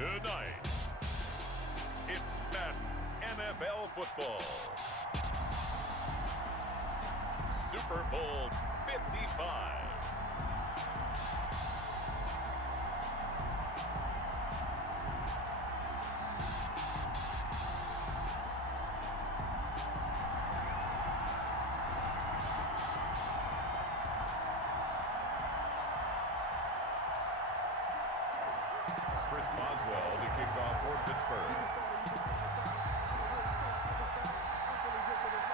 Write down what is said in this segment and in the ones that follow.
Tonight, it's Madden NFL football. Super Bowl 55. Boswell to kick off for Pittsburgh.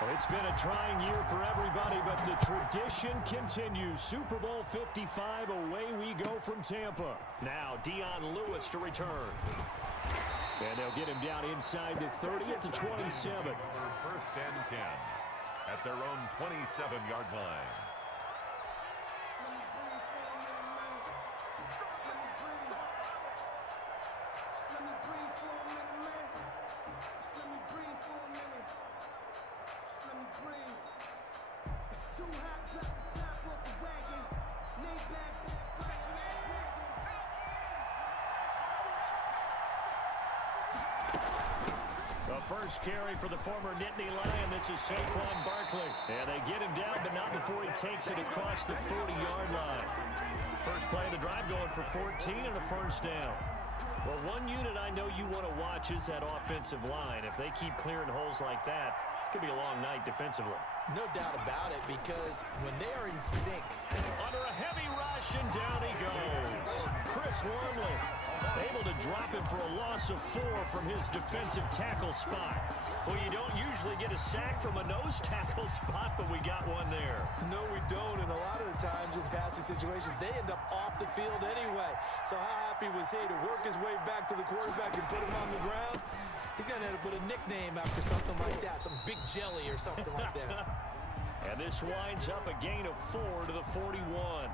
Well, it's been a trying year for everybody, but the tradition continues. Super Bowl 55, away we go from Tampa. Now, Dion Lewis to return. And they'll get him down inside the 30 at the 27. First and 10 at their own 27-yard line. The first carry for the former Nittany Lion. This is Saquon Barkley. And they get him down, but not before he takes it across the 40-yard line. First play of the drive going for 14 and a first down. Well, one unit I know you want to watch is that offensive line. If they keep clearing holes like that, it could be a long night defensively. No doubt about it, because when they are in sync. Under a heavy rush, and down he goes. Chris Wormley able to drop him for a loss of 4 from his defensive tackle spot. Well, you don't usually get a sack from a nose tackle spot, but we got one there. No, we don't, and a lot of the times in passing situations, they end up off the field anyway. So how happy was he to work his way back to the quarterback and put him on the ground? He's going to have to put a nickname after something like that, some Big Jelly or something like that. And this winds up a gain of 4 to the 41.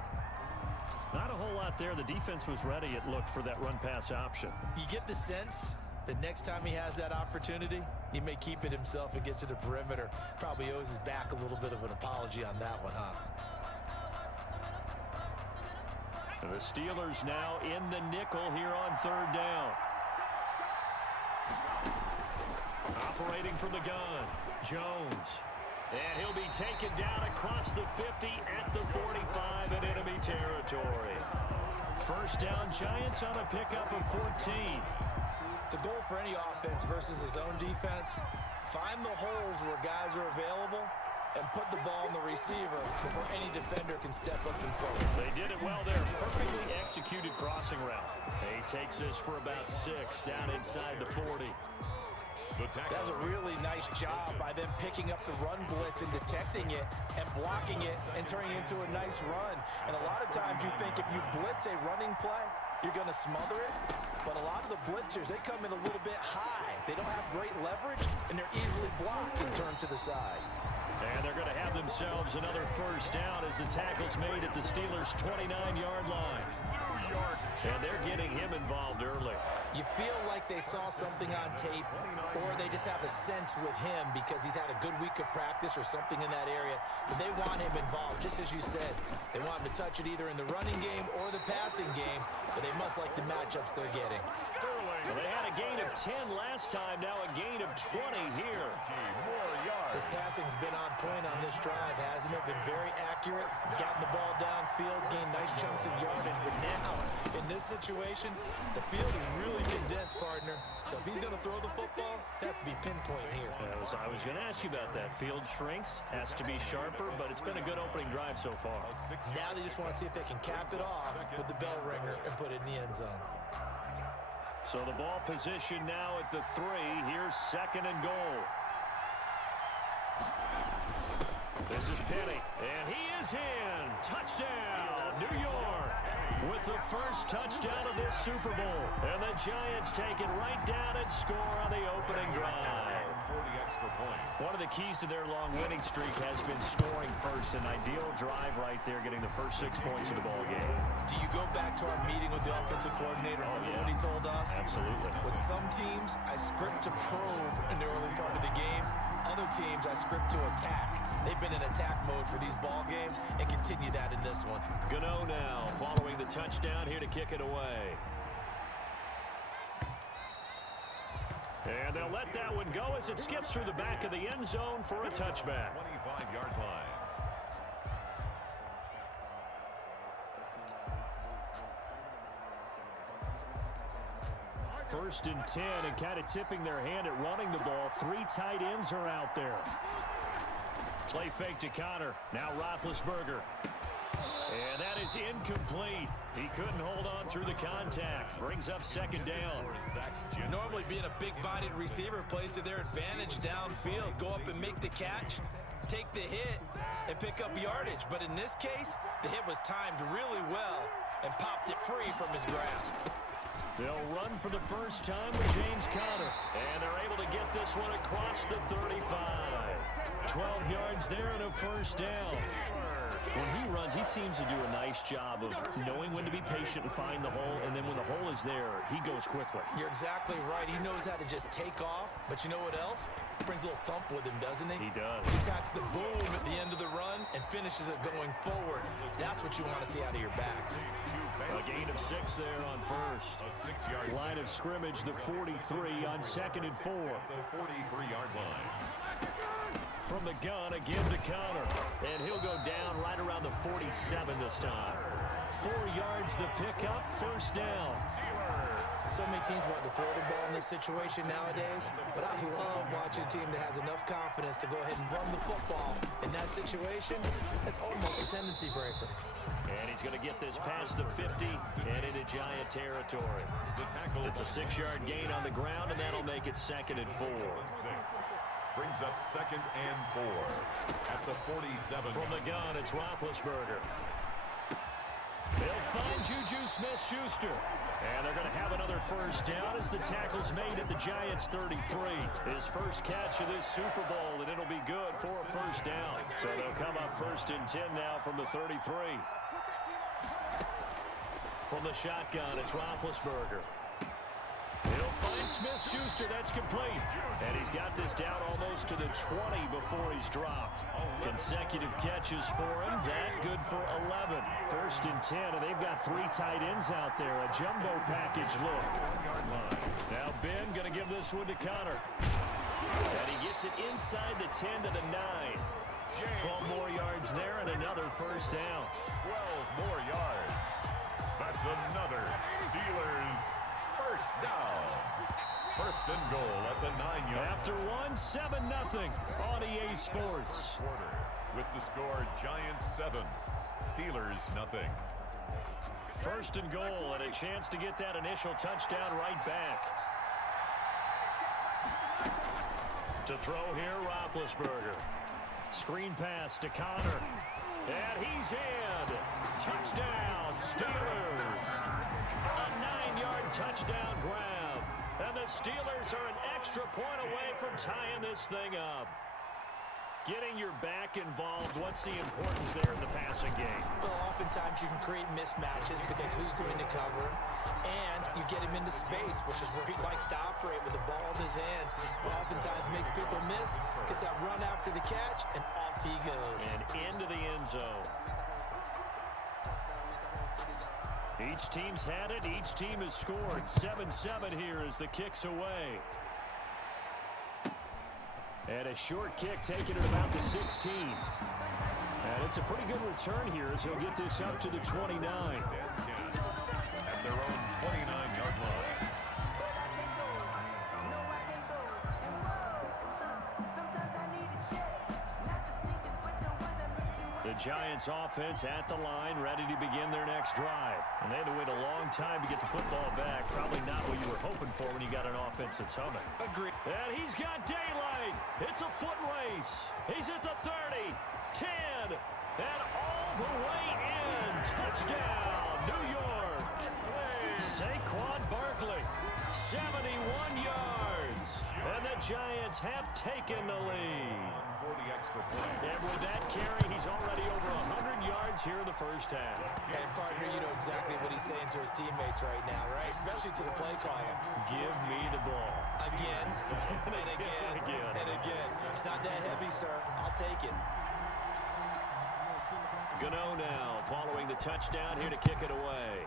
Not a whole lot there. The defense was ready, it looked, for that run-pass option. You get the sense that next time he has that opportunity, he may keep it himself and get to the perimeter. Probably owes his back a little bit of an apology on that one, huh? The Steelers now in the nickel here on third down. Operating from the gun, Jones. And he'll be taken down across the 50 at the 45 in enemy territory. First down, Giants on a pickup of 14. The goal for any offense versus his own defense, find the holes where guys are available and put the ball on the receiver before any defender can step up and forward. They did it well there. Perfectly executed crossing route. He takes this for about 6 down inside the 40. That was a really nice job by them picking up the run blitz and detecting it and blocking it and turning it into a nice run. And a lot of times you think if you blitz a running play, you're going to smother it. But a lot of the blitzers, they come in a little bit high. They don't have great leverage, and they're easily blocked and turned to the side. And they're going to have themselves another first down as the tackle's made at the Steelers' 29-yard line. And they're getting him involved early. You feel like they saw something on tape, or they just have a sense with him because he's had a good week of practice or something in that area. But they want him involved, just as you said. They want him to touch it either in the running game or the passing game, but they must like the matchups they're getting. Well, they had a gain of 10 last time, now a gain of 20 here. His passing's been on point on this drive, hasn't it? Been very accurate, gotten the ball downfield, gained nice chunks of yardage. But now, in this situation, the field is really condensed, partner. So if he's going to throw the football, that has to be pinpoint here. I was going to ask you about that. Field shrinks, has to be sharper, but it's been a good opening drive so far. Now they just want to see if they can cap it off with the bell ringer and put it in the end zone. So the ball position now at the 3. Here's 2nd and goal. This is Penny, and he is in. Touchdown, New York, with the first touchdown of this Super Bowl. And the Giants take it right down and score on the opening drive. 40 extra points. One of the keys to their long winning streak has been scoring first. An ideal drive right there, getting the first 6 points of the ball game. Do you go back to our meeting with the offensive coordinator? Remember what he told us? Absolutely. With some teams, I script to probe in the early part of the game. Other teams, I script to attack. They've been in attack mode for these ball games and continue that in this one. Gano now, following the touchdown, here to kick it away. And they'll let that one go as it skips through the back of the end zone for a touchback. 25-yard line. First and 10, and kind of tipping their hand at running the ball. 3 tight ends are out there. Play fake to Connor. Now Roethlisberger. And that is incomplete. He couldn't hold on through the contact. Brings up 2nd down. Normally being a big-bodied receiver plays to their advantage downfield. Go up and make the catch, take the hit, and pick up yardage. But in this case, the hit was timed really well and popped it free from his grasp. They'll run for the first time with James Conner. And they're able to get this one across the 35. 12 yards there and a first down. When he runs, he seems to do a nice job of knowing when to be patient and find the hole, and then when the hole is there, he goes quickly. You're exactly right. He knows how to just take off, but you know what else? Brings a little thump with him, doesn't he? He does. He packs the boom at the end of the run and finishes it going forward. That's what you want to see out of your backs. A gain of 6 there on first. A 6-yard Line of scrimmage, the 43 on 2nd and 4. the 43-yard line. From the gun, again to Connor. And he'll go down right around the 47 this time. 4 yards the pickup, first down. So many teams want to throw the ball in this situation nowadays, but I love watching a team that has enough confidence to go ahead and run the football. In that situation, it's almost a tendency breaker. And he's going to get this past the 50 and into Giant territory. It's a 6-yard gain on the ground, and that'll make it 2nd and 4. 6 brings up 2nd and 4 at the 47. From the gun, it's Roethlisberger. They'll find Juju Smith-Schuster. And they're going to have another first down as the tackle's made at the Giants' 33. His first catch of this Super Bowl, and it'll be good for a first down. So they'll come up 1st and 10 now from the 33. From the shotgun, it's Roethlisberger. He'll find Smith-Schuster. That's complete. And he's got this down almost to the 20 before he's dropped. Consecutive catches for him. That good for 11. 1st and 10, and they've got 3 tight ends out there. A jumbo package look. Now Ben going to give this one to Connor. And he gets it inside the 10 to the 9. 12 more yards there and another first down. 12 more yards. That's another Steelers first down. 1st and goal at the 9-yard. After 1 And 7-0 on EA Sports. Quarter with the score Giants 7, Steelers nothing. First and goal, and a chance to get that initial touchdown right back. To throw here, Roethlisberger. Screen pass to Connor. And he's in. Touchdown, Steelers. A 9-yard touchdown grab. And the Steelers are an extra point away from tying this thing up. Getting your back involved, what's the importance there in the passing game? Well, oftentimes you can create mismatches because who's going to cover, and you get him into space, which is where he likes to operate with the ball in his hands. But oftentimes makes people miss, gets that run after the catch, and off he goes. And into the end zone. Each team's had it. Each team has scored. 7-7 here as the kick's away. And a short kick taken at about the 16. And it's a pretty good return here as he'll get this up to the 29. At their own 29-yard line. The Giants offense at the line, ready to begin their next drive. And they had to wait a long time to get the football back. Probably not what you were hoping for when you got an offense that's humming. Agreed. And he's got daylight. It's a foot race. He's at the 30, 10, and all the way in. Touchdown, New York. Saquon Barkley, 71 yards. And the Giants have taken the lead. And with that carry, he's already over 100 yards here in the first half. And partner, you know exactly what he's saying to his teammates right now, right? Especially to the play caller. Give me the ball. Again, and again, and again. It's not that heavy, sir. I'll take it. Gano now following the touchdown here to kick it away.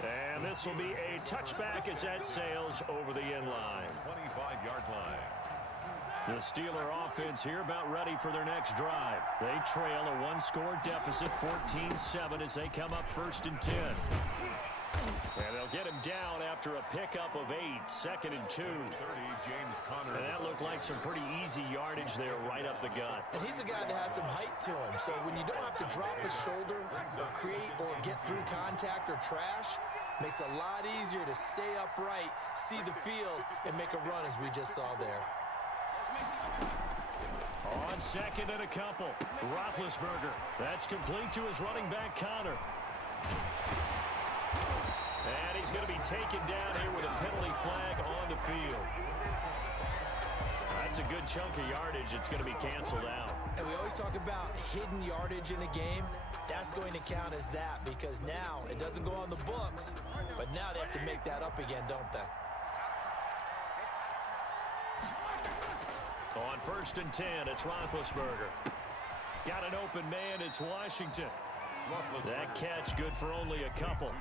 And this will be a touchback as that sails over the end line. 25-yard line. The Steeler offense here about ready for their next drive. They trail a one-score deficit, 14-7, as they come up 1st and 10. And they'll get him down after a pickup of 8, 2nd and 2. 30, James Conner. And that looked like some pretty easy yardage there right up the gut. And he's a guy that has some height to him. So when you don't have to drop his shoulder or create or get through contact or trash, makes it a lot easier to stay upright, see the field, and make a run as we just saw there. On 2nd and a couple, Roethlisberger. That's complete to his running back, Connor. And he's going to be taken down here with a penalty flag on the field. That's a good chunk of yardage. It's going to be canceled out. And we always talk about hidden yardage in a game. That's going to count as that because now it doesn't go on the books, but now they have to make that up again, don't they? On 1st and 10, it's Roethlisberger. Got an open man, it's Washington. That catch good for only a couple.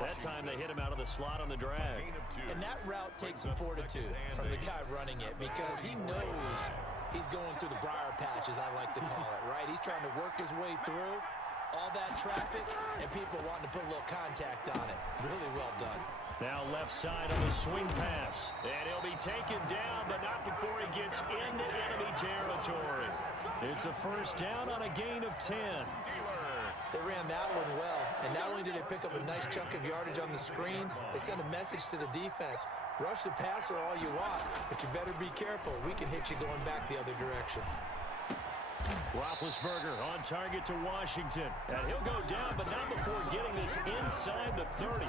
That time they hit him out of the slot on the drag. And that route takes some fortitude from the guy running it because he knows he's going through the briar patch, as I like to call it, right? He's trying to work his way through all that traffic and people wanting to put a little contact on it. Really well done. Now left side on the swing pass. And he'll be taken down, but not before he gets into enemy territory. It's a first down on a gain of 10. They ran that one well, and not only did they pick up a nice chunk of yardage on the screen, they sent a message to the defense. Rush the passer all you want, but you better be careful. We can hit you going back the other direction. Roethlisberger on target to Washington. And he'll go down, but not before getting this inside the 30.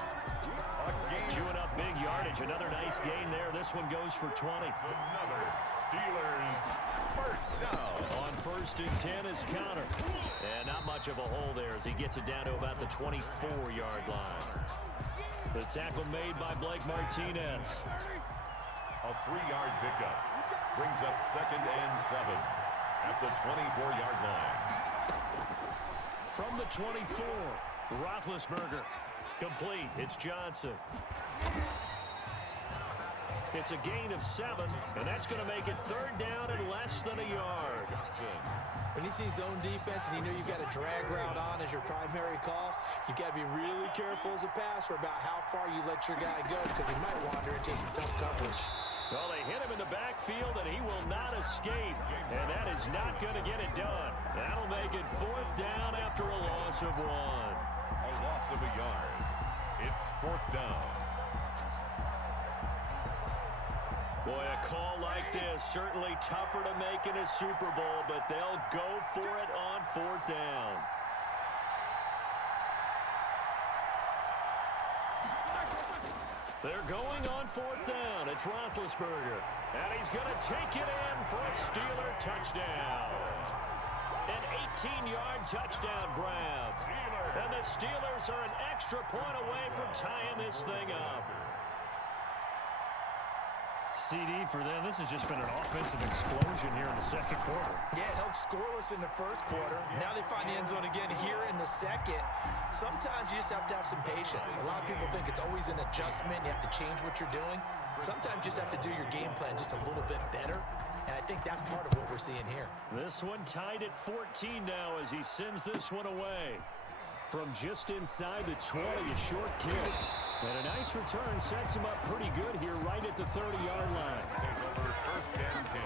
Chewing up big yardage. Another nice gain there. This one goes for 20. Another Steelers first down. On 1st and 10 is Connor. And not much of a hole there as he gets it down to about the 24-yard line. The tackle made by Blake Martinez. A 3-yard pickup brings up 2nd and 7 at the 24-yard line. From the 24, Roethlisberger. Complete. It's Johnson. It's a gain of 7, and that's going to make it third down and less than a yard. When you see zone defense and you know you've got a drag route on as your primary call, you've got to be really careful as a passer about how far you let your guy go because he might wander into some tough coverage. Well, they hit him in the backfield, and he will not escape. And that is not going to get it done. That'll make it fourth down after a loss of 1. A loss of a yard. It's fourth down. Boy, a call like this, certainly tougher to make in a Super Bowl, but they'll go for it on fourth down. They're going on fourth down. It's Roethlisberger, and he's going to take it in for a Steeler touchdown. An 18-yard touchdown grab. And the Steelers are an extra point away from tying this thing up. CD for them. This has just been an offensive explosion here in the second quarter. Yeah, held scoreless in the first quarter. Now they find the end zone again here in the second. Sometimes you just have to have some patience. A lot of people think it's always an adjustment. You have to change what you're doing. Sometimes you just have to do your game plan just a little bit better. And I think that's part of what we're seeing here. This one tied at 14 now as he sends this one away. From just inside the 20, a short kick. And a nice return sets him up pretty good here right at the 30-yard line. Take over first and 10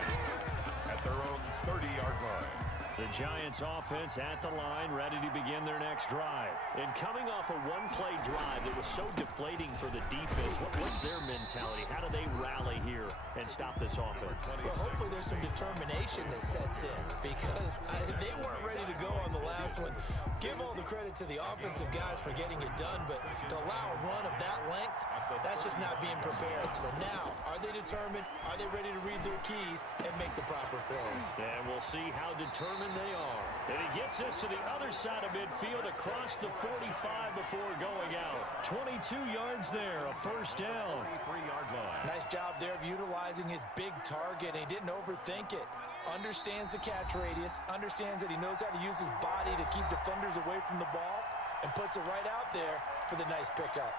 at their own 30-yard line. The Giants offense at the line, ready to begin their next drive. And coming off a one-play drive that was so deflating for the defense, what's their mentality? How do they rally here and stop this offense? Well, hopefully there's some determination that sets in because they weren't ready to go on the last one. Give all the credit to the offensive guys for getting it done, but to allow a run of that length, that's just not being prepared. So now, are they determined? Are they ready to read their keys and make the proper plays? And we'll see how determined they are. And he gets us to the other side of midfield across the 45 before going out. 22 yards there, a first down. 23-yard line. Nice job there of utilizing his big target. He didn't overthink it. Understands the catch radius, understands that he knows how to use his body to keep defenders away from the ball, and puts it right out there for the nice pickup.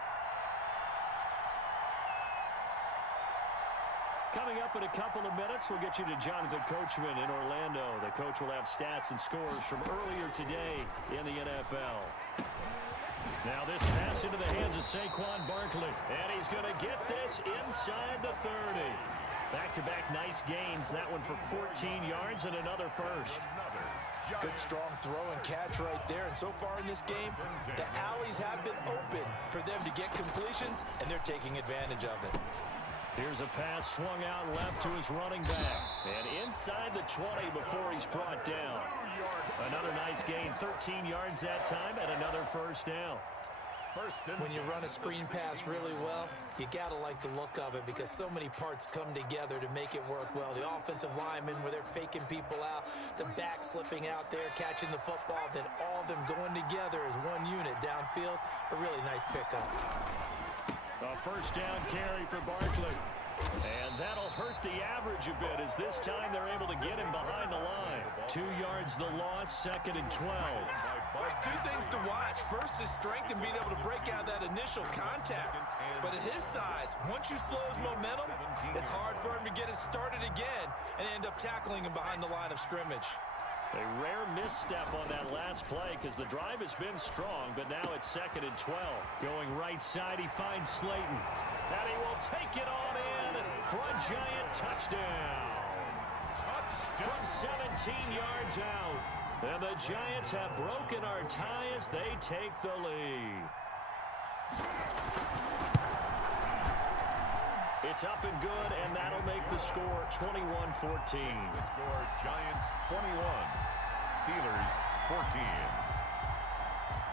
Coming up in a couple of minutes, we'll get you to Jonathan Coachman in Orlando. The coach will have stats and scores from earlier today in the NFL. Now this pass into the hands of Saquon Barkley, and he's going to get this inside the 30. Back-to-back nice gains, that one for 14 yards and another first. Good strong throw and catch right there. And so far in this game, the alleys have been open for them to get completions, and they're taking advantage of it. Here's a pass swung out left to his running back. And inside the 20 before he's brought down. Another nice gain, 13 yards that time, and another first down. When you run a screen pass really well, you got to like the look of it because so many parts come together to make it work well. The offensive linemen where they're faking people out, the back slipping out there, catching the football, then all of them going together as one unit downfield. A really nice pickup. A first down carry for Barkley. And that'll hurt the average a bit as this time they're able to get him behind the line. 2 yards the loss, second and 12. Two things to watch. First, his strength and being able to break out that initial contact. But at his size, once you slow his momentum, it's hard for him to get it started again and end up tackling him behind the line of scrimmage. A rare misstep on that last play because the drive has been strong, but now it's second and 12. Going right side, he finds Slayton. And he will take it on in for a Giant touchdown. From 17 yards out. And the Giants have broken our tie as they take the lead. It's up and good, and that'll make the score 21-14. The score, Giants 21, Steelers 14.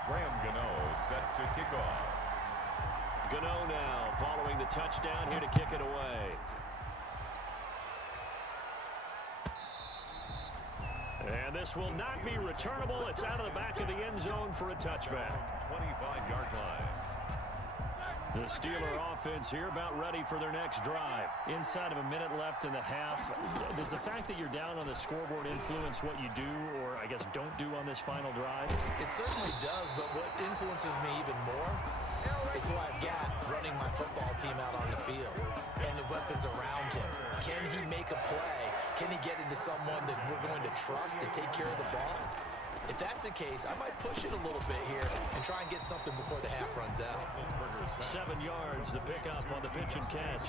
Graham Gano set to kick off. Gano now following the touchdown here to kick it away. And this will not be returnable. It's out of the back of the end zone for a touchback. 25-yard line. The Steeler offense here about ready for their next drive. Inside of a minute left in the half. Does the fact that you're down on the scoreboard influence what you do or, I guess, don't do on this final drive? It certainly does, but what influences me even more is who I've got running my football team out on the field. And the weapons trust to take care of the ball? If that's the case, I might push it a little bit here and try and get something before the half runs out. 7 yards, the pickup on the pitch and catch.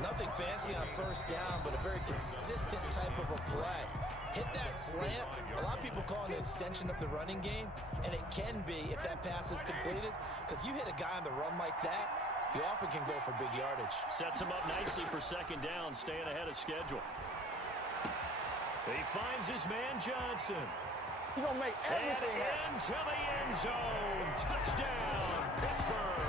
Nothing fancy on first down, but a very consistent type of a play. Hit that slant. A lot of people call it an extension of the running game, and it can be if that pass is completed, because you hit a guy on the run like that, you often can go for big yardage. Sets him up nicely for second down, staying ahead of schedule. He finds his man Johnson. He's going to make everything and into the end zone. Touchdown, Pittsburgh.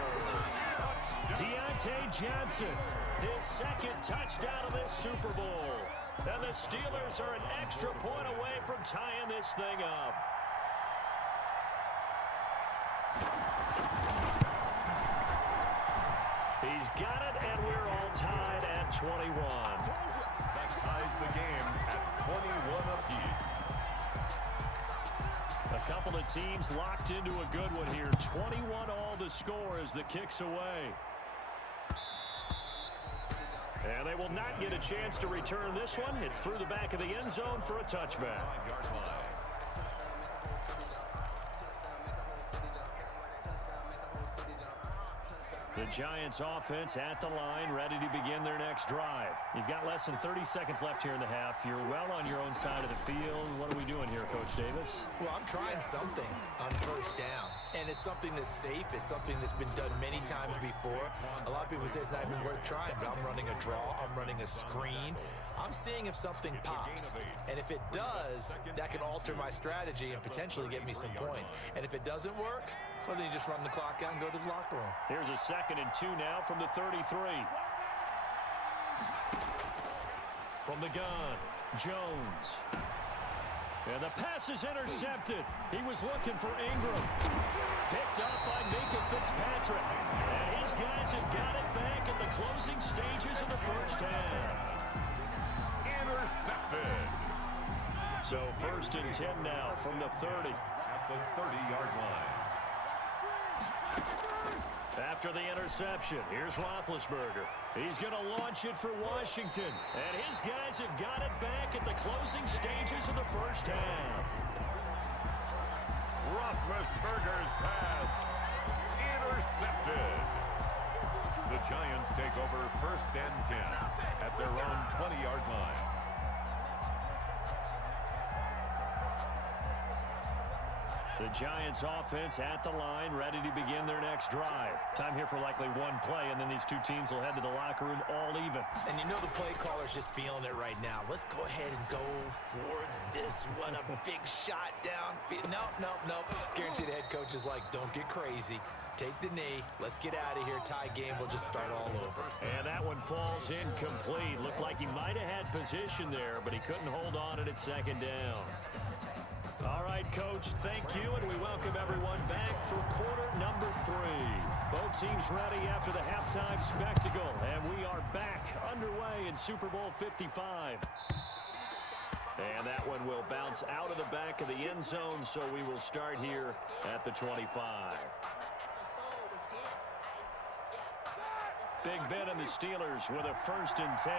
Deontay Johnson, his second touchdown of this Super Bowl. And the Steelers are an extra point away from tying this thing up. He's got it, and we're all tied at 21. That ties the game at 21 apiece. A couple of teams locked into a good one here. 21 all the score as the kick's away. And they will not get a chance to return this one. It's through the back of the end zone for a touchback. The Giants offense at the line, ready to begin their next drive. You've got less than 30 seconds left here in the half. You're well on your own side of the field. What are we doing here, Coach Davis? Well, I'm trying something on first down, and it's something that's safe. It's something that's been done many times before. A lot of people say it's not even worth trying, but I'm running a draw. I'm running a screen. I'm seeing if something pops, and if it does, that can alter my strategy and potentially get me some points. And if it doesn't work, well, then you just run the clock out and go to the locker room. Here's a 2nd and 2 now from the 33. From the gun, Jones. And the pass is intercepted. He was looking for Ingram. Picked up by Minka Fitzpatrick. And his guys have got it back at the closing stages of the first half. Intercepted. So 1st and 10 now from the 30. At the 30-yard line. After the interception, here's Roethlisberger. He's going to launch it for Washington. And his guys have got it back at the closing stages of the first half. Roethlisberger's pass intercepted. The Giants take over 1st and 10 at their own 20-yard line. The Giants offense at the line, ready to begin their next drive. Time here for likely one play, and then these two teams will head to the locker room all even. And you know the play caller's just feeling it right now. Let's go ahead and go for this one. A big shot downfield. Nope. Guarantee the head coach is like, don't get crazy. Take the knee. Let's get out of here. Tie game will just start all over. And that one falls incomplete. Looked like he might have had position there, but he couldn't hold on at 2nd down. All right, Coach, thank you, and we welcome everyone back for quarter number 3. Both teams ready after the halftime spectacle, and we are back underway in Super Bowl 55. And that one will bounce out of the back of the end zone, so we will start here at the 25. Big Ben and the Steelers with a 1st and 10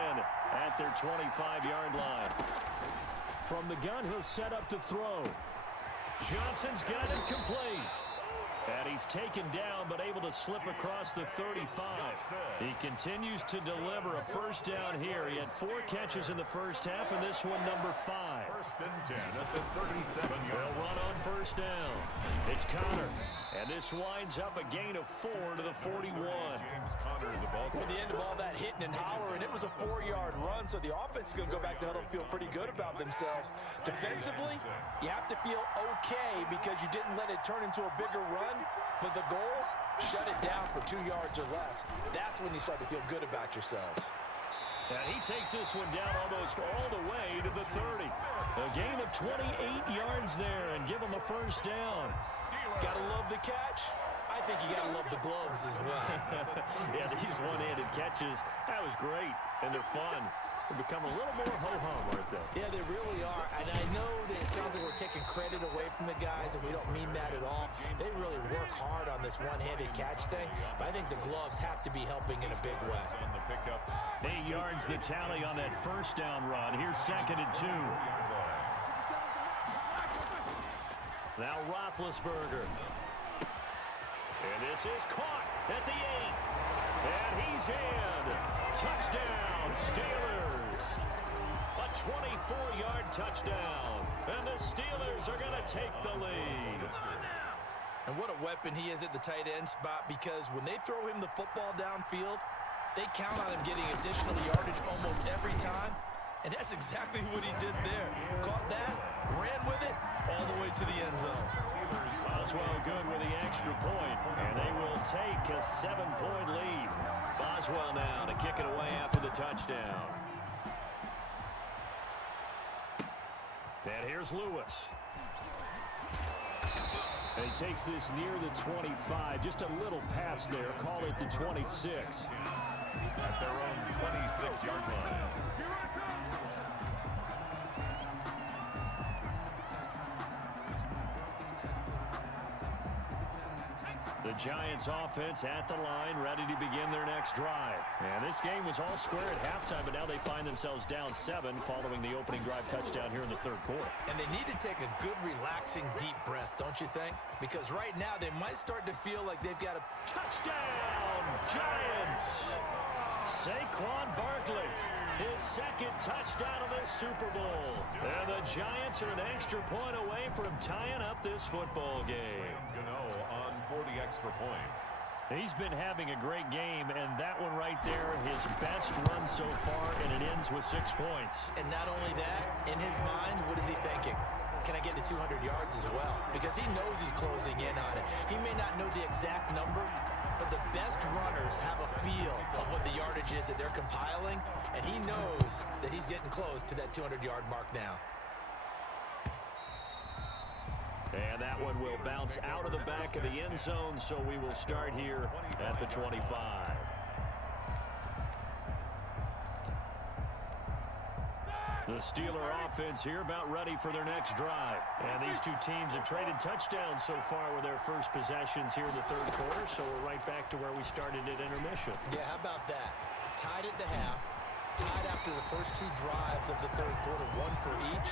at their 25-yard line. From the gun, he'll set up to throw. Johnson's got it complete. And he's taken down, but able to slip across the 35. He continues to deliver a 1st down here. He had 4 catches in the first half, and this one number 5. 1st and 10 at the 37-yard line. They'll run on 1st down. It's Connor. And this winds up a gain of 4 to the 41. James Conner, the ball. At the end of all that hitting and hollering, it was a 4-yard run, so the offense is going to go back to huddle and feel pretty good about themselves. Defensively, you have to feel okay because you didn't let it turn into a bigger run, but the goal, shut it down for 2 yards or less. That's when you start to feel good about yourselves. And he takes this one down almost all the way to the 30. A gain of 28 yards there and give him a 1st down. Gotta love the catch. I think you gotta love the gloves as well. Yeah, these one-handed catches, that was great, and they're fun. They become a little more ho-hum, aren't they? Yeah, they really are. And I know that it sounds like we're taking credit away from the guys, and we don't mean that at all. They really work hard on this one-handed catch thing, but I think the gloves have to be helping in a big way. On the pickup. 8 yards the tally on that 1st down run. Here's 2nd and 2. Now Roethlisberger. And this is caught at the 8. And he's in. Touchdown, Steelers. A 24-yard touchdown. And the Steelers are going to take the lead. And what a weapon he is at the tight end spot, because when they throw him the football downfield, they count on him getting additional yardage almost every time. And that's exactly what he did there. Caught that, ran with it, all the way to the end zone. Boswell good with the extra point, and they will take a 7-point lead. Boswell now to kick it away after the touchdown. And here's Lewis. And he takes this near the 25. Just a little pass there. Call it the 26. At their own 26-yard line. The Giants offense at the line, ready to begin their next drive. And this game was all square at halftime, but now they find themselves down 7 following the opening drive touchdown here in the third quarter. And they need to take a good, relaxing, deep breath, don't you think? Because right now they might start to feel like they've got a touchdown, Giants! Saquon Barkley, his second touchdown of this Super Bowl. And the Giants are an extra point away from tying up this football game. On for the extra point. He's been having a great game, and that one right there, his best run so far, and it ends with 6 points. And not only that, in his mind, what is he thinking? Can I get to 200 yards as well? Because he knows he's closing in on it. He may not know the exact number, but the best runners have a feel of what the yardage is that they're compiling, and he knows that he's getting close to that 200-yard mark now. And that one will bounce out of the back of the end zone, so we will start here at the 25. The Steeler offense here about ready for their next drive. And these two teams have traded touchdowns so far with their first possessions here in the third quarter, so we're right back to where we started at intermission. Yeah, how about that? Tied at the half. Tied after the first 2 drives of the third quarter, 1 for each.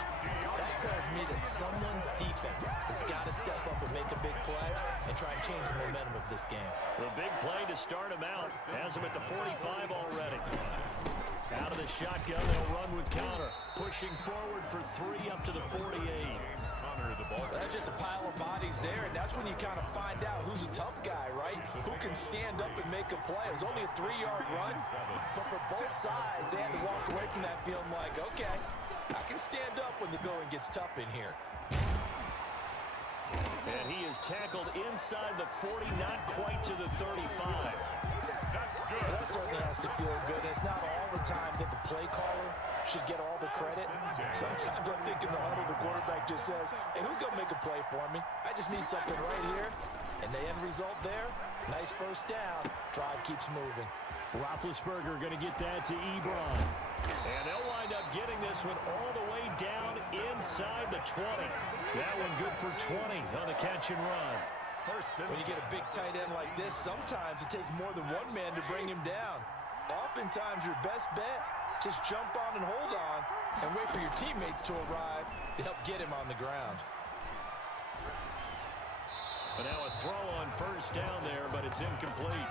That tells me that someone's defense has got to step up and make a big play and try and change the momentum of this game. The big play to start him out has him at the 45 already. Out of the shotgun, they'll run with counter. Pushing forward for 3 up to the 48. That's just a pile of bodies there, and that's when you kind of find out who's a tough guy, right? Who can stand up and make a play. It was only a 3-yard run, but for both sides, they had to walk away from that feeling like, okay, I can stand up when the going gets tough in here. And he is tackled inside the 40, not quite to the 35. Well, that certainly has to feel good. It's not all the time that the play caller should get all the credit. Sometimes I think in the huddle, the quarterback just says, hey, who's going to make a play for me? I just need something right here. And the end result there, nice first down. Drive keeps moving. Roethlisberger going to get that to Ebron. And they'll wind up getting this one all the way down inside the 20. That one good for 20 on the catch and run. When you get a big tight end like this, sometimes it takes more than one man to bring him down. Oftentimes, your best bet, just jump on and hold on and wait for your teammates to arrive to help get him on the ground. But now a throw on first down there, but it's incomplete.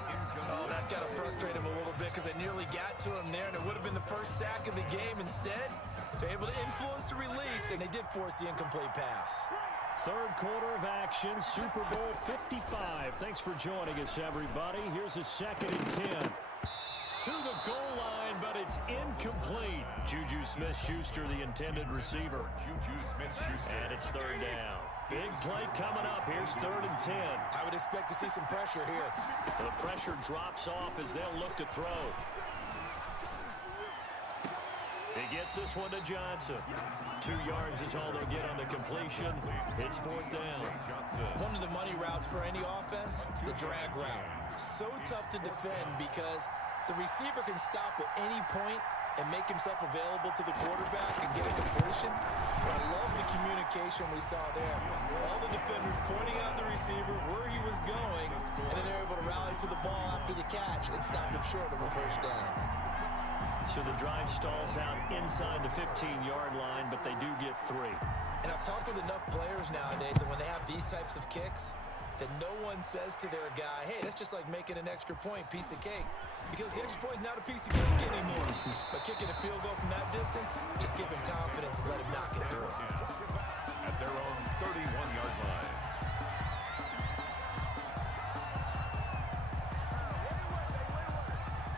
Oh, that's got to frustrate him a little bit because they nearly got to him there, and it would have been the first sack of the game. Instead, they're able to influence the release, and they did force the incomplete pass. Third quarter of action, Super Bowl 55. Thanks for joining us, everybody. Here's a 2nd and 10. To the goal line, but it's incomplete. Juju Smith-Schuster, the intended receiver. Juju Smith-Schuster. And it's 3rd down. Big play coming up. Here's 3rd and 10. I would expect to see some pressure here. The pressure drops off as they'll look to throw. He gets this one to Johnson. 2 yards is all they'll get on the completion. It's 4th down. One of the money routes for any offense, the drag route. So tough to defend because the receiver can stop at any point and make himself available to the quarterback and get a completion. But I love the communication we saw there. All the defenders pointing out the receiver, where he was going, and then they're able to rally to the ball after the catch and stop him short of a first down. So the drive stalls out inside the 15-yard line, but they do get 3. And I've talked with enough players nowadays that when they have these types of kicks, that no one says to their guy, hey, that's just like making an extra point, piece of cake. Because the extra point is not a piece of cake anymore. But kicking a field goal from that distance, just give him confidence and let him knock it through. At their own 31-yard line.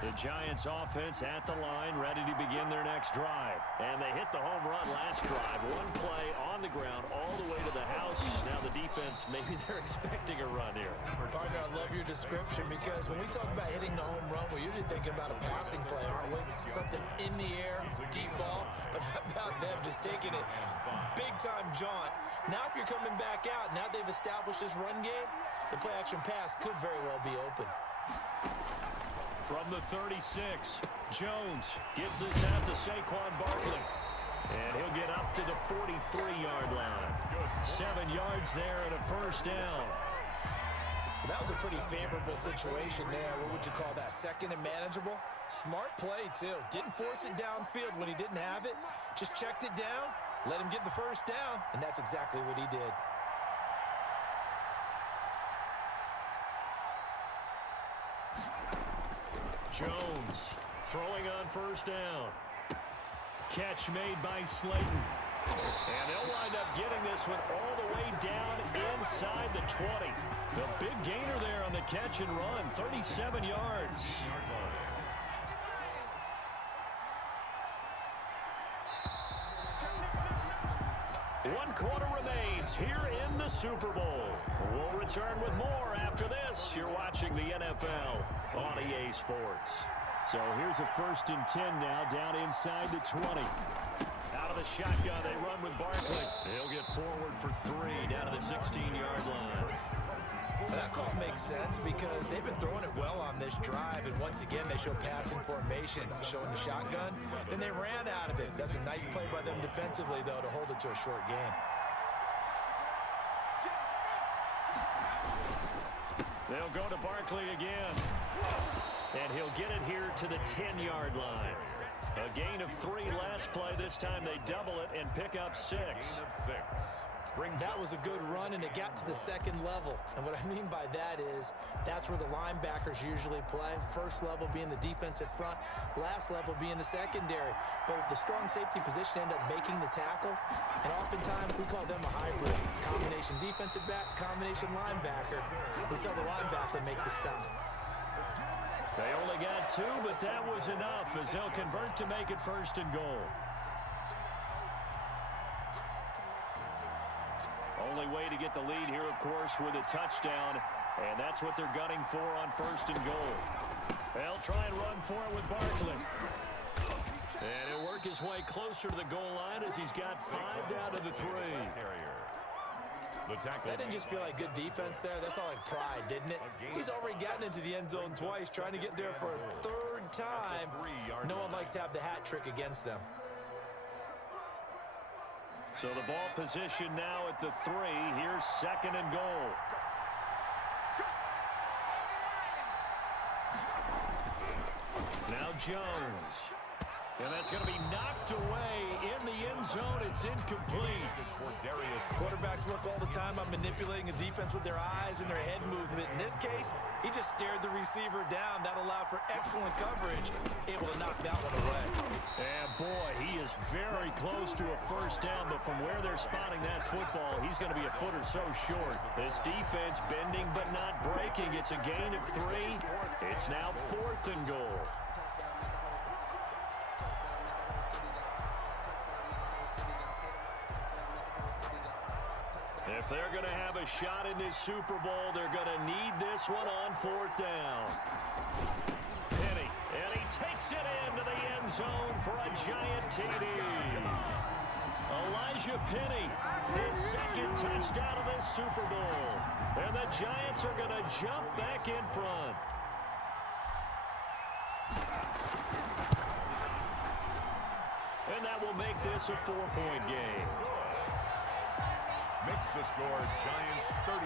The Giants offense at the line, ready to begin their next drive. And they hit the home run last drive. One play on the ground all the way to the house. Now the defense, maybe they're expecting a run here. Partner, I love your description because when we talk about hitting the home run, we're usually thinking about a passing play, aren't we? Something in the air, deep ball. But how about them just taking it big-time jaunt? Now if you're coming back out, now they've established this run game, the play-action pass could very well be open. From the 36, Jones gets this out to Saquon Barkley. And he'll get up to the 43-yard line. 7 yards there and a first down. That was a pretty favorable situation there. What would you call that? Second and manageable? Smart play, too. Didn't force it downfield when he didn't have it. Just checked it down, let him get the first down, and that's exactly what he did. Jones throwing on first down. Catch made by Slayton. And they'll wind up getting this one all the way down inside the 20. The big gainer there on the catch and run, 37 yards. One quarter remains here in the Super Bowl. We'll return with more after this. You're watching the NFL on EA Sports. So here's a 1st and 10 now, down inside the 20. Out of the shotgun, they run with Barkley. He'll get forward for 3 down to the 16-yard line. Well, that call makes sense because they've been throwing it well on this drive, and once again they show passing formation, showing the shotgun. Then they ran out of it. That's a nice play by them defensively, though, to hold it to a short game. They'll go to Barkley again. And he'll get it here to the 10-yard line. A gain of 3 last play. This time they double it and pick up 6. That was a good run, and it got to the second level. And what I mean by that is that's where the linebackers usually play. First level being the defensive front, last level being the secondary. But the strong safety position end up making the tackle. And oftentimes we call them a hybrid. Combination defensive back, combination linebacker. We saw the linebacker make the stop. They only got 2, but that was enough as they'll convert to make it 1st and goal. Only way to get the lead here, of course, with a touchdown, and that's what they're gunning for on 1st and goal. They'll try and run for it with Barkley. And he'll work his way closer to the goal line as he's got 5 down to the 3. That didn't just feel like good defense there. That felt like pride, didn't it? He's already gotten into the end zone twice, trying to get there for a 3rd time. No one likes to have the hat trick against them. So the ball position now at the 3. Here's 2nd and goal. Now Jones. And that's going to be knocked away in the end zone. It's incomplete. Quarterbacks work all the time on manipulating a defense with their eyes and their head movement. In this case, he just stared the receiver down. That allowed for excellent coverage. Able to knock that one away. And boy, he is very close to a 1st down, but from where they're spotting that football, he's going to be a foot or so short. This defense bending but not breaking. It's a gain of 3. It's now 4th and goal. If they're going to have a shot in this Super Bowl, they're going to need this one on 4th down. Penny, and he takes it into the end zone for a giant TD. Elijah Penny, his 2nd touchdown of this Super Bowl. And the Giants are going to jump back in front. And that will make this a 4-point game. Makes the score Giants 35,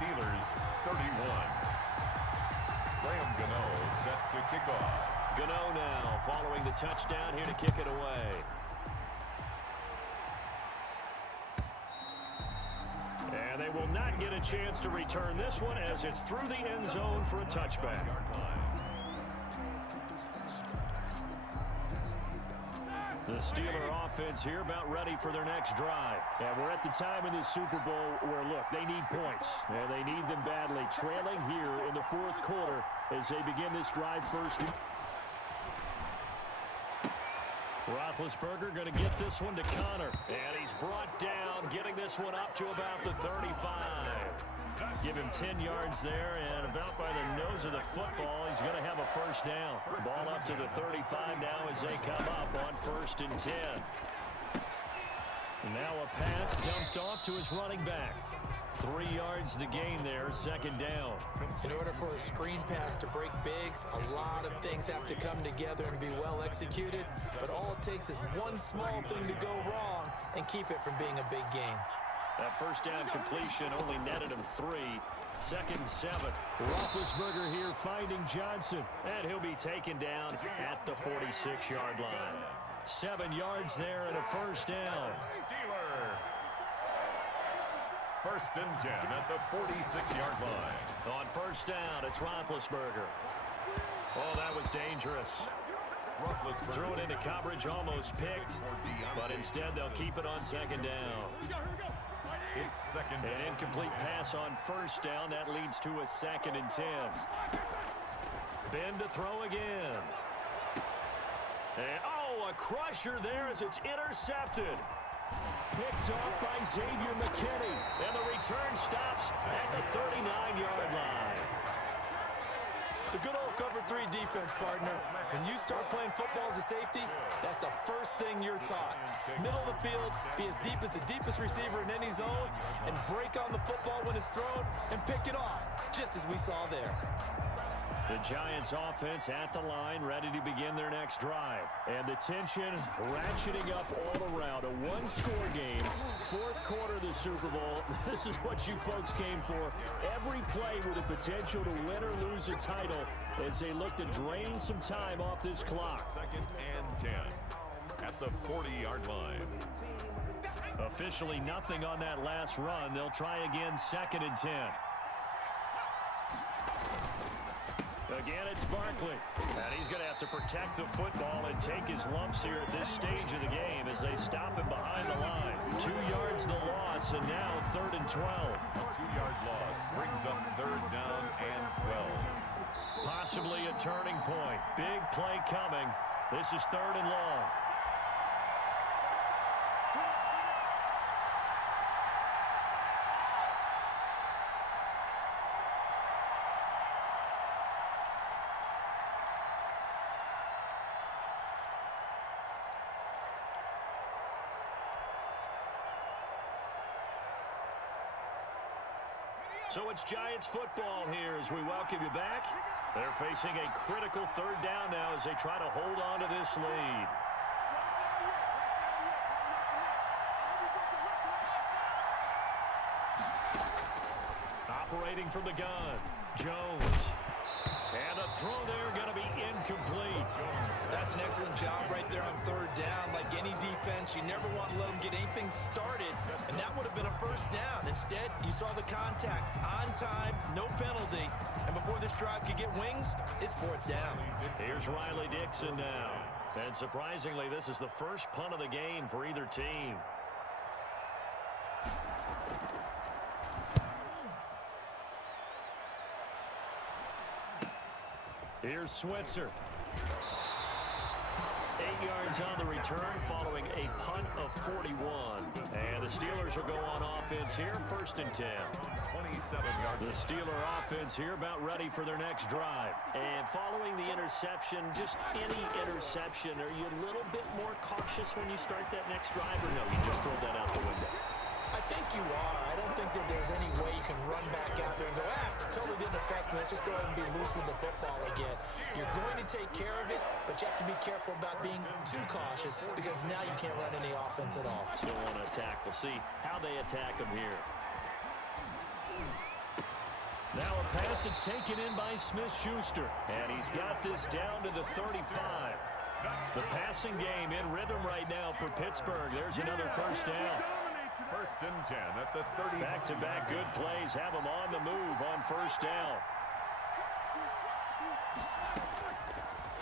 Steelers 31. Graham Gano set to kick off. Gano now following the touchdown here to kick it away. And they will not get a chance to return this one as it's through the end zone for a touchback. The Steeler offense here about ready for their next drive. And we're at the time in the Super Bowl where, look, they need points. And they need them badly. Trailing here in the fourth quarter as they begin this drive first. Roethlisberger going to get this one to Connor. And he's brought down, getting this one up to about the 35. Give him 10 yards there, and about by the nose of the football, he's going to have a first down. Ball up to the 35 now as they come up on 1st and 10. And now a pass dumped off to his running back. 3 yards the gain there, 2nd down. In order for a screen pass to break big, a lot of things have to come together and be well executed. But all it takes is one small thing to go wrong and keep it from being a big game. That first down completion only netted him 3. 2nd and 7. Roethlisberger here finding Johnson. And he'll be taken down at the 46-yard line. 7 yards there and a first down. Steeler. 1st and 10 at the 46-yard line. On 1st down, it's Roethlisberger. Oh, that was dangerous. Threw it into coverage, almost picked. But instead, they'll keep it on 2nd down. It's 2nd down. An incomplete pass on 1st down. That leads to a 2nd and 10. Ben to throw again. And, oh, a crusher there as it's intercepted. Picked off by Xavier McKinney. And the return stops at the 39-yard line. The good old cover 3 defense, partner. When you start playing football as a safety, that's the first thing you're taught. Middle of the field, be as deep as the deepest receiver in any zone, and break on the football when it's thrown and pick it off, just as we saw there. The Giants offense at the line, ready to begin their next drive. And the tension ratcheting up all around. A one-score game, 4th quarter of the Super Bowl. This is what you folks came for. Every play with the potential to win or lose a title as they look to drain some time off this clock. 2nd and 10 at the 40-yard line. Officially nothing on that last run. They'll try again 2nd and 10. Again, it's Barkley. And he's going to have to protect the football and take his lumps here at this stage of the game as they stop him behind the line. 2 yards the loss, and now 3rd and 12. A 2-yard loss brings up 3rd down and 12. Possibly a turning point. Big play coming. This is 3rd and long. So it's Giants football here as we welcome you back. They're facing a critical 3rd down now as they try to hold on to this lead. Operating from the gun, Jones. And a throw there going to be incomplete. That's an excellent job right there on 3rd down. Like any defense, you never want to let them get anything started, and that would have been a first down. Instead, you saw the contact on time, no penalty, and before this drive could get wings, it's 4th down. Here's Riley Dixon now. And surprisingly, this is the first punt of the game for either team. Here's Switzer. 8 yards on the return following a punt of 41. And the Steelers will go on offense here, 1st and 10. 27 yards. The Steeler offense here about ready for their next drive. And following the interception, just any interception, are you a little bit more cautious when you start that next drive, or no, you just throw that out the window? I think you are. I don't think that there's any way you can run back out there and go, totally didn't affect me. Let's just go ahead and be loose with the football again. You're going to take care of it, but you have to be careful about being too cautious because now you can't run any offense at all. Still want to attack. We'll see how they attack them here. Now a pass that's taken in by Smith-Schuster. And he's got this down to the 35. The passing game in rhythm right now for Pittsburgh. There's another first down. 1st and 10 at the 30. Back-to-back good plays have him on the move on first down.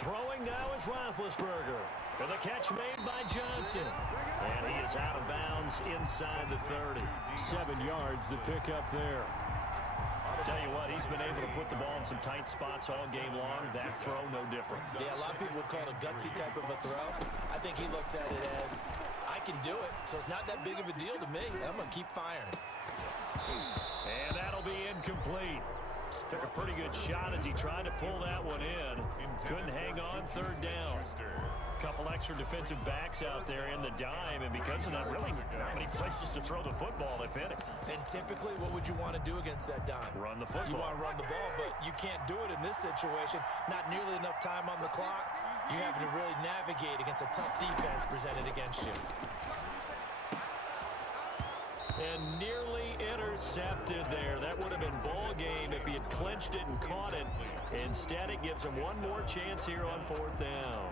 Throwing now is Roethlisberger. And the catch made by Johnson. And he is out of bounds inside the 30. 7 yards the pickup there. Tell you what, he's been able to put the ball in some tight spots all game long. That throw, no different. Yeah, a lot of people would call it a gutsy type of a throw. I think he looks at it as, I can do it, so it's not that big of a deal to me. I'm going to keep firing. And that'll be incomplete. Took a pretty good shot as he tried to pull that one in. Couldn't hang on 3rd down. Couple extra defensive backs out there in the dime, and because of that, really not many places to throw the football, if any. And typically, what would you want to do against that dime? Run the football. You want to run the ball, but you can't do it in this situation. Not nearly enough time on the clock. You're having to really navigate against a tough defense presented against you. And nearly intercepted there. That would have been ball game if he had clinched it and caught it. Instead, it gives him one more chance here on 4th down.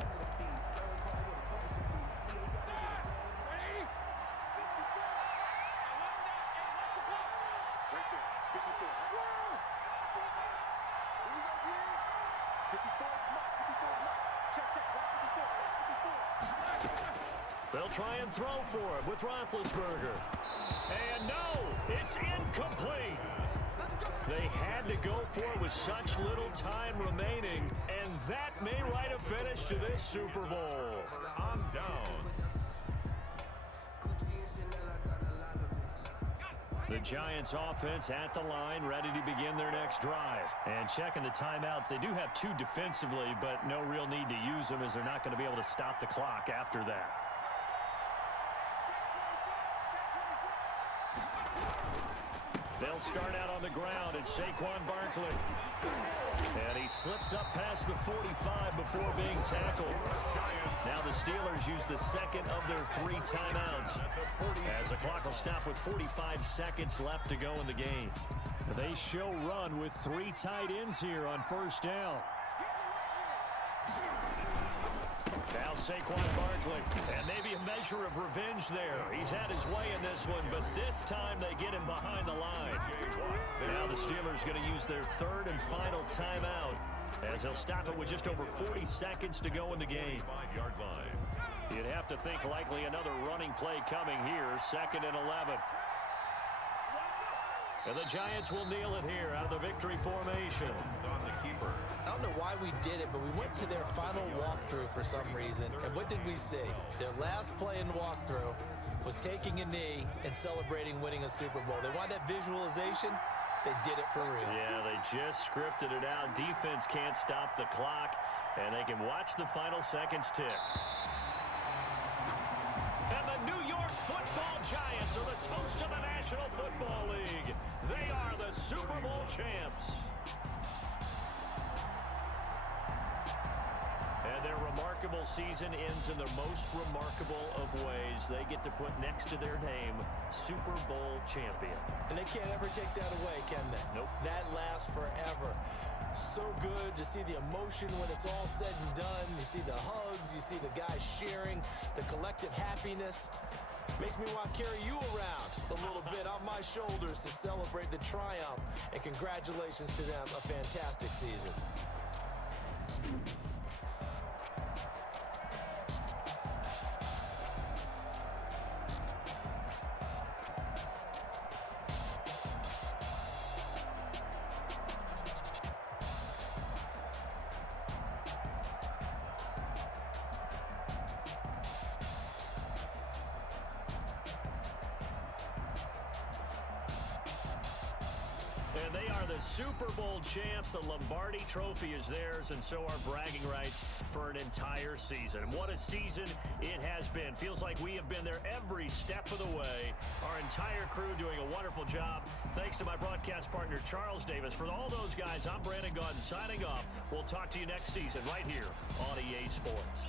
They'll try and throw for it with Roethlisberger. And no, it's incomplete. They had to go for it with such little time remaining, and that may write a finish to this Super Bowl. On down. The Giants offense at the line, ready to begin their next drive. And checking the timeouts, they do have 2 defensively, but no real need to use them as they're not going to be able to stop the clock after that. They'll start out on the ground. It's Saquon Barkley. And he slips up past the 45 before being tackled. Now the Steelers use the second of their 3 timeouts as the clock will stop with 45 seconds left to go in the game. They show run with 3 tight ends here on first down. Now Saquon Barkley, and maybe a measure of revenge there. He's had his way in this one, but this time they get him behind the line. Now the Steelers going to use their 3rd and final timeout as they'll stop it with just over 40 seconds to go in the game. 5-yard line. You'd have to think likely another running play coming here, 2nd and 11. And the Giants will kneel it here out of the victory formation. On the keeper. I don't know why we did it, but we went to their final walkthrough for some reason. And what did we see? Their last play in walkthrough was taking a knee and celebrating winning a Super Bowl. They want that visualization. They did it for real. Yeah, they just scripted it out. Defense can't stop the clock, and they can watch the final seconds tick. And the New York Football Giants are the toast of the National Football League. They are the Super Bowl champs. And their remarkable season ends in the most remarkable of ways. They get to put next to their name, Super Bowl champion. And they can't ever take that away, can they? Nope. That lasts forever. So good to see the emotion when it's all said and done. You see the hugs, you see the guys sharing, the collective happiness. Makes me want to carry you around a little bit on my shoulders to celebrate the triumph. And congratulations to them, a fantastic season. And they are the Super Bowl champs. The Lombardi Trophy is theirs, and so are bragging rights for an entire season. What a season it has been. Feels like we have been there every step of the way. Our entire crew doing a wonderful job. Thanks to my broadcast partner, Charles Davis. For all those guys, I'm Brandon Gaudin signing off. We'll talk to you next season right here on EA Sports.